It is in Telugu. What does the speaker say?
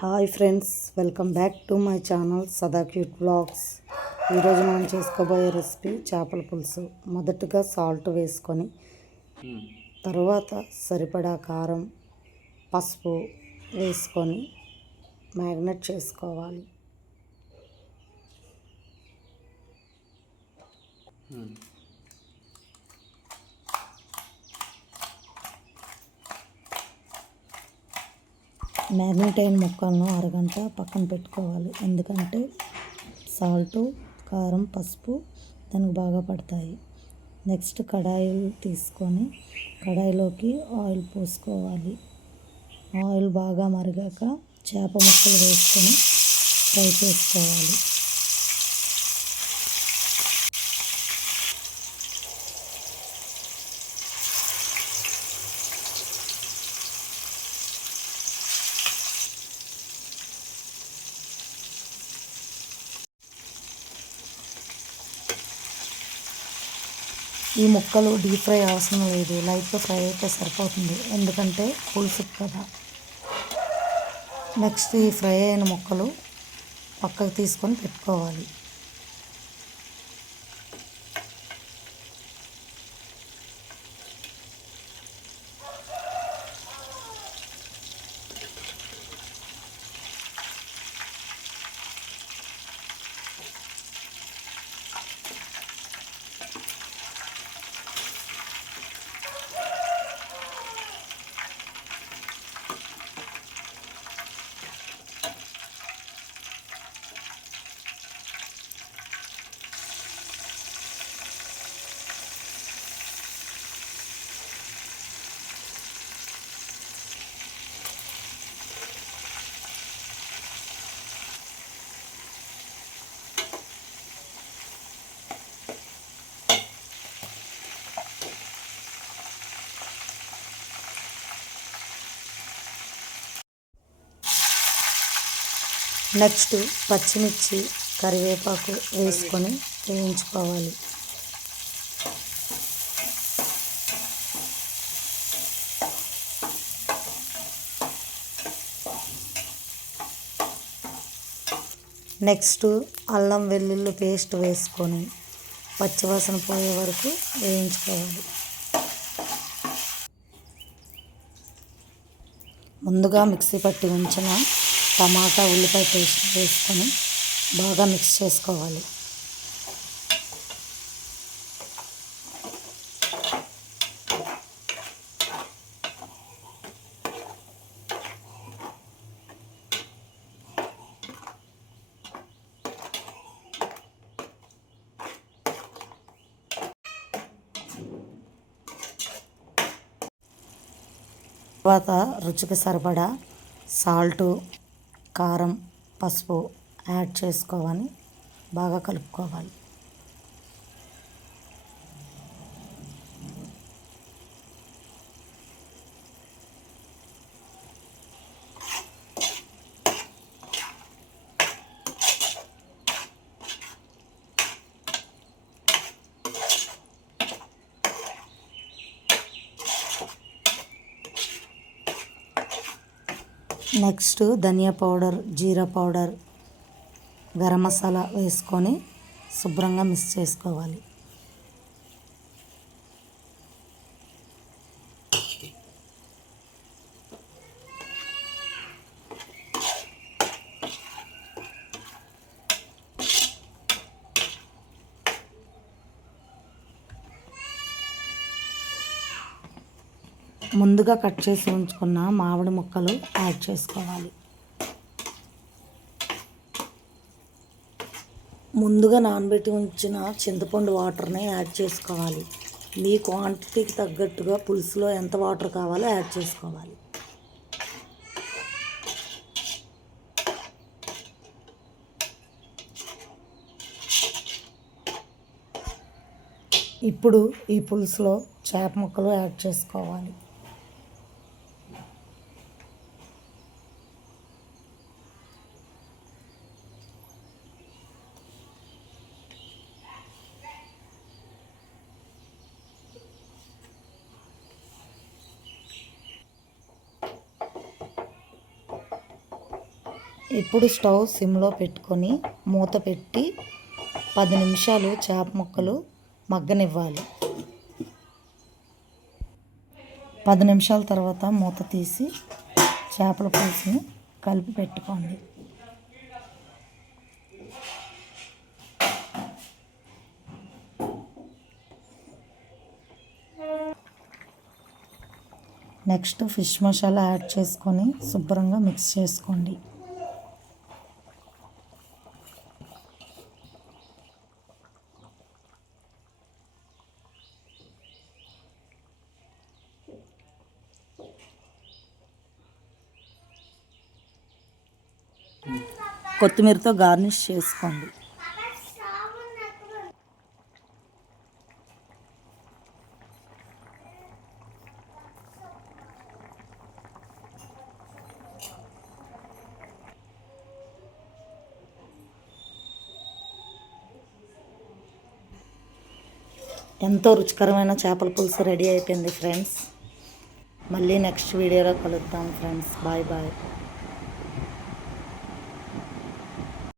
Hi friends, welcome back to my channel సదా క్యూట్ వ్లాగ్స్. ఈరోజు మనం చేసుకోబోయే రెసిపీ చేపల పులుసు. మొదటగా సాల్ట్ వేసుకొని తర్వాత సరిపడా కారం, పసుపు వేసుకొని మ్యారినేట్ చేసుకోవాలి. మ్యారినేట్ అయిన ముక్కలను అరగంట పక్కన పెట్టుకోవాలి. ఎందుకంటే సాల్టు, కారం, పసుపు దానికి బాగా పడతాయి. నెక్స్ట్ కడాయి తీసుకొని కడాయిలోకి ఆయిల్ పోసుకోవాలి. ఆయిల్ బాగా మరిగాక చేప ముక్కలు వేసుకొని ఫ్రై చేసుకోవాలి. ఈ ముక్కలు డీప్ ఫ్రై అవసరం లేదు, లైట్గా ఫ్రై అయితే సరిపోతుంది. ఎందుకంటే పులుసు కదా. నెక్స్ట్ ఈ ఫ్రై అయిన ముక్కలు పక్కకు తీసుకొని పెట్టుకోవాలి. నెక్స్ట్ పచ్చిమిర్చి, కరివేపాకు వేసుకొని వేయించుకోవాలి. నెక్స్ట్ అల్లం వెల్లుల్లి పేస్ట్ వేసుకొని పచ్చివాసన పోయే వరకు వేయించుకోవాలి. ముందుగా మిక్సీ పట్టి ఉంచిన టమాటా, ఉల్లిపాయ పేస్ట్ వేసుకొని బాగా మిక్స్ చేసుకోవాలి. తర్వాత రుచికి సరిపడా సాల్టు, కారం, పసుపు యాడ్ చేసుకోవాలి. బాగా కలుపుకోవాలి. నెక్స్ట్ ధనియా పౌడర్, జీరా పౌడర్, గరం మసాలా వేసుకొని శుభ్రంగా మిక్స్ చేసుకోవాలి. ముందుగా కట్ చేసి ఉంచుకున్న మామిడి ముక్కలు యాడ్ చేసుకోవాలి. ముందుగా నానబెట్టి ఉంచిన చింతపండు వాటర్ని యాడ్ చేసుకోవాలి. మీ క్వాంటిటీకి తగ్గట్టుగా పులుసులో ఎంత వాటర్ కావాలో యాడ్ చేసుకోవాలి. ఇప్పుడు ఈ పులుసులో చేప ముక్కలు యాడ్ చేసుకోవాలి. ఇప్పుడు స్టవ్ సిమ్లో పెట్టుకొని మూత పెట్టి 10 నిమిషాలు చేప ముక్కలు మగ్గనివ్వాలి. 10 నిమిషాల తర్వాత మూత తీసి చేపల పులుసుని కలిపి పెట్టుకోండి. నెక్స్ట్ ఫిష్ మసాలా యాడ్ చేసుకొని శుభ్రంగా మిక్స్ చేసుకోండి. కొత్తిమీరతో గార్నిష్ చేసుకోండి. ఎంతో రుచికరమైన చేపల పులుసు రెడీ అయిపోయింది ఫ్రెండ్స్. మళ్ళీ నెక్స్ట్ వీడియోలో కలుద్దాం ఫ్రెండ్స్. Bye bye.